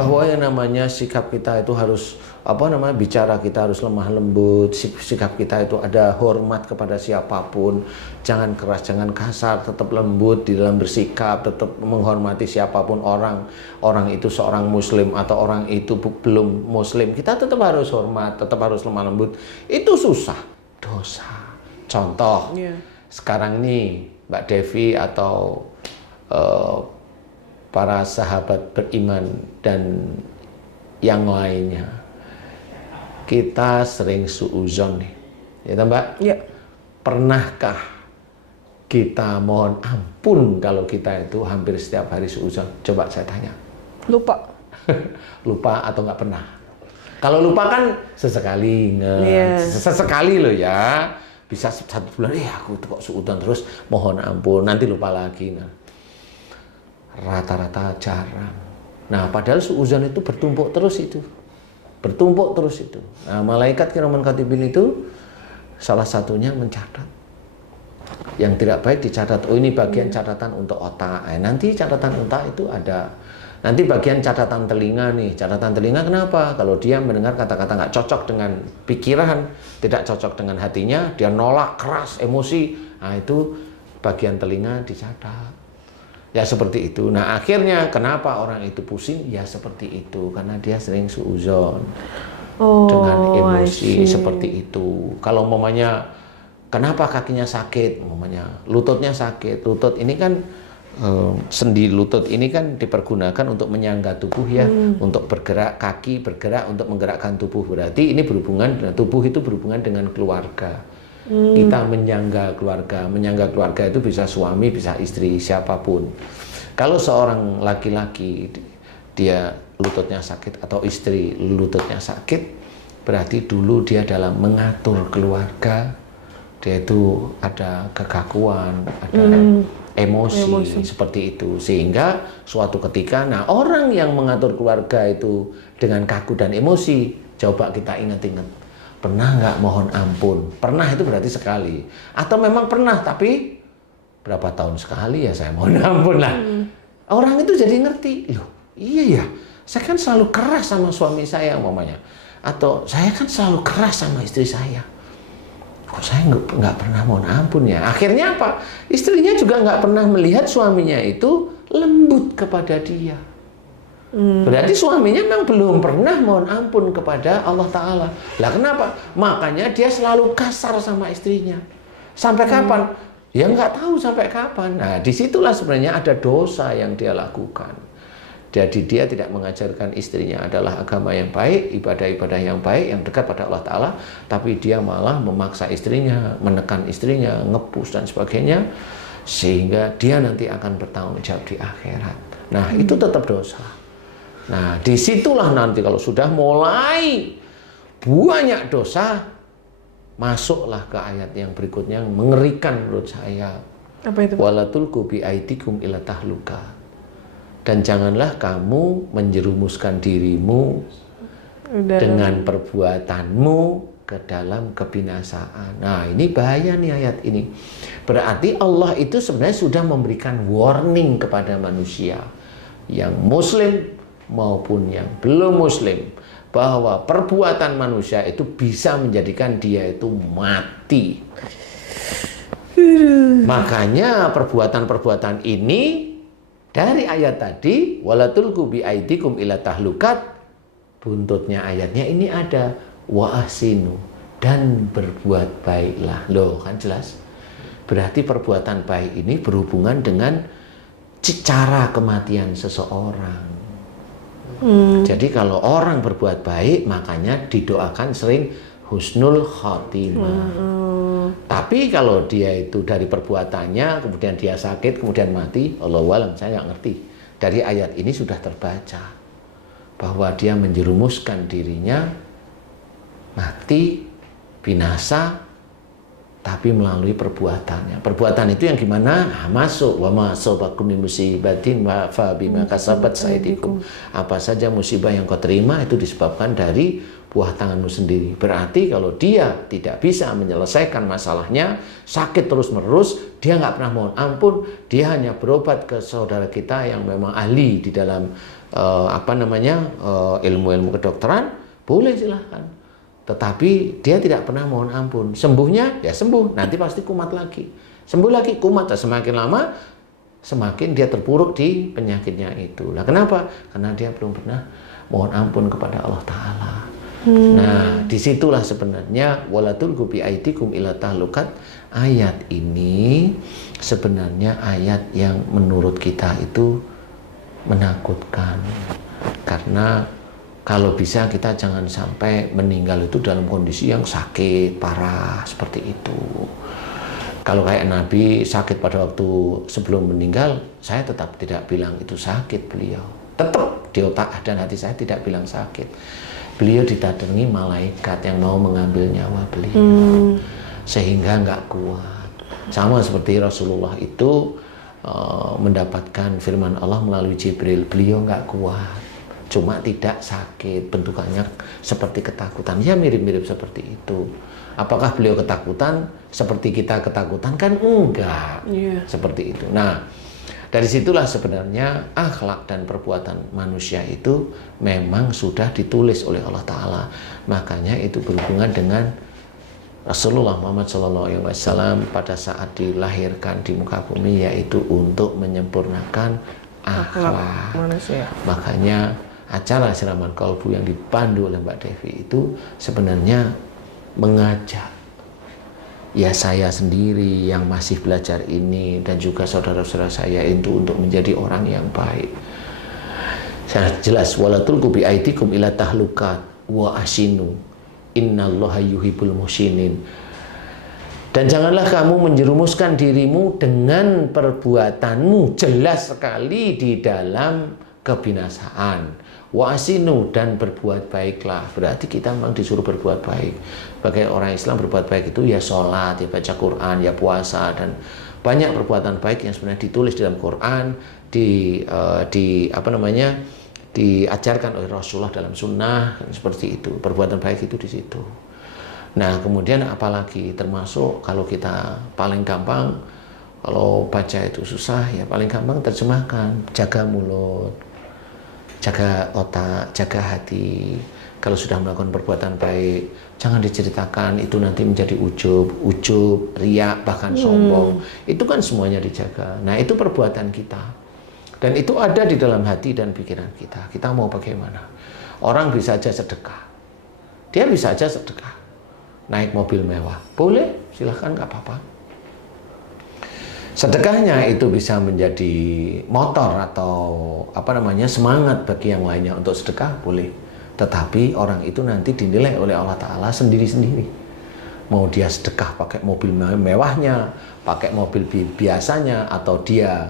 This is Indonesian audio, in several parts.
bahwa yang namanya sikap kita itu harus bicara kita harus lemah lembut, sikap kita itu ada hormat kepada siapapun, jangan keras, jangan kasar, tetap lembut di dalam bersikap, tetap menghormati siapapun orang itu seorang muslim atau orang itu belum muslim, kita tetap harus hormat, tetap harus lemah lembut. Itu susah, dosa. Contoh, sekarang nih Mbak Devi atau para sahabat beriman dan yang lainnya, kita sering suudzon nih, ya Mbak? Ya. Pernahkah kita mohon ampun kalau kita itu hampir setiap hari suudzon? Coba saya tanya. Lupa. Lupa atau nggak pernah? Kalau lupa kan sesekali, sesekali loh ya. Bisa 1 bulan, aku kok suudzon terus, mohon ampun, nanti lupa lagi. Nah, rata-rata jarang. Nah, padahal suudzon itu bertumpuk terus itu. Nah, malaikat kiraman katibin itu salah satunya mencatat. Yang tidak baik dicatat. Oh, ini bagian catatan untuk otak. Nanti catatan otak itu ada. Nanti bagian catatan telinga nih. Catatan telinga kenapa? Kalau dia mendengar kata-kata nggak cocok dengan pikiran, tidak cocok dengan hatinya, dia nolak keras, emosi. Nah, itu bagian telinga dicatat. Ya seperti itu. Nah, akhirnya kenapa orang itu pusing? Ya seperti itu, karena dia sering suudzon dengan emosi seperti itu. Kalau umpamanya kenapa kakinya sakit, umpamanya lututnya sakit. Lutut ini kan sendi lutut ini kan dipergunakan untuk menyangga tubuh ya, untuk bergerak, kaki bergerak untuk menggerakkan tubuh. Berarti ini berhubungan, tubuh itu berhubungan dengan keluarga. Kita menyangga keluarga itu bisa suami, bisa istri, siapapun. Kalau seorang laki-laki dia lututnya sakit atau istri lututnya sakit, berarti dulu dia dalam mengatur keluarga, dia itu ada kekakuan, ada emosi seperti itu, sehingga suatu ketika, nah orang yang mengatur keluarga itu dengan kaku dan emosi, coba kita ingat-ingat. Pernah nggak mohon ampun? Pernah itu berarti sekali. Atau memang pernah, tapi berapa tahun sekali ya saya mohon ampun lah. Orang itu jadi ngerti, loh iya ya, saya kan selalu keras sama suami saya umpamanya. Atau saya kan selalu keras sama istri saya. Kok saya nggak pernah mohon ampun ya? Akhirnya apa? Istrinya juga nggak pernah melihat suaminya itu lembut kepada dia. Berarti suaminya memang belum pernah mohon ampun kepada Allah Ta'ala. Lah kenapa? Makanya dia selalu kasar sama istrinya. Sampai kapan? Ya nggak tahu sampai kapan. Nah disitulah sebenarnya ada dosa yang dia lakukan. Jadi dia tidak mengajarkan istrinya adalah agama yang baik, ibadah-ibadah yang baik, yang dekat pada Allah Ta'ala. Tapi dia malah memaksa istrinya, menekan istrinya, ngepus dan sebagainya. Sehingga dia nanti akan bertanggung jawab di akhirat. Nah itu tetap dosa. Nah, disitulah nanti kalau sudah mulai banyak dosa, masuklah ke ayat yang berikutnya yang mengerikan menurut saya. Apa itu? Wala tulqu biaidikum ila tahluka. Dan janganlah kamu menjerumuskan dirimu dengan perbuatanmu ke dalam kebinasaan. Nah, ini bahaya nih ayat ini. Berarti Allah itu sebenarnya sudah memberikan warning kepada manusia yang muslim maupun yang belum muslim, bahwa perbuatan manusia itu bisa menjadikan dia itu mati. Makanya perbuatan-perbuatan ini dari ayat tadi, wala tulqu biaidikum ila tahlukat, buntutnya ayatnya ini ada wa ahsinu, dan berbuat baiklah. Loh, kan jelas. Berarti perbuatan baik ini berhubungan dengan cara kematian seseorang. Jadi kalau orang berbuat baik, makanya didoakan sering husnul khotimah. Tapi kalau dia itu dari perbuatannya, kemudian dia sakit, kemudian mati, Allahu a'lam, saya nggak ngerti. Dari ayat ini sudah terbaca bahwa dia menjerumuskan dirinya mati, binasa, tapi melalui perbuatannya. Perbuatan itu yang gimana? Nah, masuk wa ma asabakum min musibatin fa bima kasabat saydikum. Apa saja musibah yang kau terima itu disebabkan dari buah tanganmu sendiri. Berarti kalau dia tidak bisa menyelesaikan masalahnya, sakit terus-menerus, dia nggak pernah mohon ampun, dia hanya berobat ke saudara kita yang memang ahli di dalam ilmu-ilmu kedokteran, boleh silahkan. Tetapi dia tidak pernah mohon ampun. Sembuhnya ya sembuh, nanti pasti kumat lagi. Sembuh lagi kumat, semakin lama semakin dia terpuruk di penyakitnya itu. Nah, kenapa? Karena dia belum pernah mohon ampun kepada Allah Ta'ala. Nah, disitulah sebenarnya wala tulqu bi aidikum ila tahlukat. Ayat ini sebenarnya ayat yang menurut kita itu menakutkan, karena kalau bisa kita jangan sampai meninggal itu dalam kondisi yang sakit parah seperti itu. Kalau kayak Nabi sakit pada waktu sebelum meninggal, saya tetap tidak bilang itu sakit beliau. Tetap di otak dan hati saya tidak bilang sakit. Beliau didatangi malaikat yang mau mengambil nyawa beliau, sehingga nggak kuat. Sama seperti Rasulullah itu mendapatkan firman Allah melalui Jibril, beliau nggak kuat, cuma tidak sakit, bentukannya seperti ketakutan, ya mirip-mirip seperti itu. Apakah beliau ketakutan seperti kita ketakutan? Kan enggak, seperti itu. Nah, dari situlah sebenarnya akhlak dan perbuatan manusia itu memang sudah ditulis oleh Allah Ta'ala. Makanya itu berhubungan dengan Rasulullah Muhammad SAW pada saat dilahirkan di muka bumi, yaitu untuk menyempurnakan akhlak manusia. Makanya acara Siraman Kolbu yang dipandu oleh Mbak Devi itu sebenarnya mengajak ya saya sendiri yang masih belajar ini dan juga saudara-saudara saya itu untuk menjadi orang yang baik. Sangat jelas, wala tulqu bi aidikum ila tahlukat wa asinu innallaha yuhibbul muhsinin. Dan janganlah kamu menjerumuskan dirimu dengan perbuatanmu, jelas sekali di dalam kebinasaan. Wa asinu, dan berbuat baiklah. Berarti kita memang disuruh berbuat baik. Sebagai orang Islam, berbuat baik itu ya sholat, ya baca Quran, ya puasa, dan banyak perbuatan baik yang sebenarnya ditulis dalam Quran, diajarkan oleh Rasulullah dalam sunnah, seperti itu. Perbuatan baik itu di situ. Nah, kemudian apalagi termasuk kalau kita paling gampang, kalau baca itu susah, ya paling gampang terjemahkan, jaga mulut, jaga otak, jaga hati. Kalau sudah melakukan perbuatan baik, jangan diceritakan, itu nanti menjadi ujub, riak, bahkan sombong. Itu kan semuanya dijaga. Nah, itu perbuatan kita. Dan itu ada di dalam hati dan pikiran kita. Kita mau bagaimana? Orang bisa aja sedekah. Dia bisa aja sedekah. Naik mobil mewah. Boleh, silahkan, nggak apa-apa. Sedekahnya itu bisa menjadi motor atau semangat bagi yang lainnya untuk sedekah, boleh. Tetapi orang itu nanti dinilai oleh Allah Ta'ala sendiri-sendiri. Mau dia sedekah pakai mobil mewahnya, pakai mobil biasanya, atau dia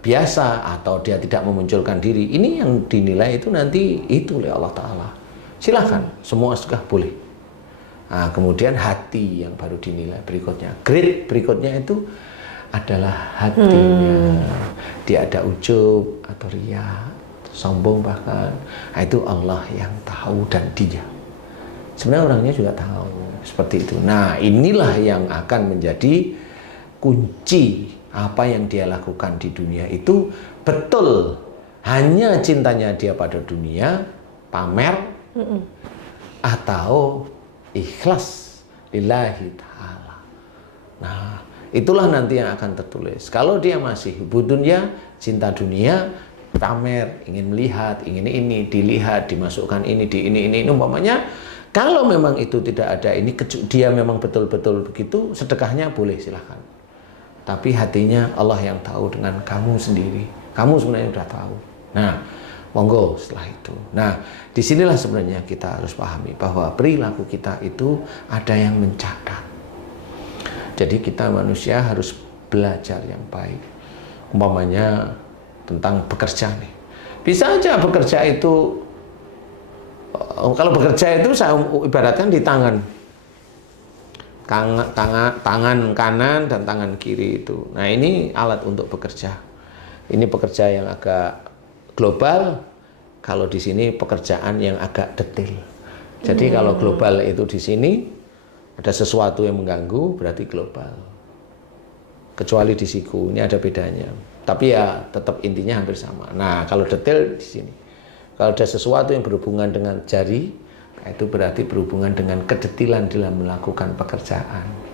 biasa, atau dia tidak memunculkan diri, ini yang dinilai itu nanti itu oleh Allah Ta'ala. Silahkan, semua sedekah boleh. Nah, kemudian hati yang baru dinilai berikutnya. Grade berikutnya itu adalah hatinya. Dia ada ujub atau riya, sombong bahkan. Nah, itu Allah yang tahu dan dia. Sebenarnya orangnya juga tahu seperti itu. Nah, inilah yang akan menjadi kunci apa yang dia lakukan di dunia itu betul hanya cintanya dia pada dunia, pamer, atau ikhlas lillahi ta'ala. Nah, itulah nanti yang akan tertulis. Kalau dia masih hubbu dunya, cinta dunia, pamer, ingin melihat, ingin ini, dilihat, dimasukkan ini, di ini, umpamanya, kalau memang itu tidak ada ini, dia memang betul-betul begitu, sedekahnya boleh, silahkan. Tapi hatinya Allah yang tahu dengan kamu sendiri. Kamu sebenarnya sudah tahu. Nah, monggo setelah itu. Nah, disinilah sebenarnya kita harus pahami bahwa perilaku kita itu ada yang mencatat. Jadi kita manusia harus belajar yang baik. Umpamanya tentang bekerja nih. Bisa aja bekerja itu, kalau bekerja itu saya ibaratkan di tangan kanan dan tangan kiri itu. Nah, ini alat untuk bekerja. Ini pekerja yang agak global, kalau di sini pekerjaan yang agak detail. Jadi kalau global itu di sini ada sesuatu yang mengganggu, berarti global. Kecuali di siku, ini ada bedanya. Tapi ya tetap intinya hampir sama. Nah, kalau detail di sini. Kalau ada sesuatu yang berhubungan dengan jari, itu berarti berhubungan dengan kedetilan dalam melakukan pekerjaan.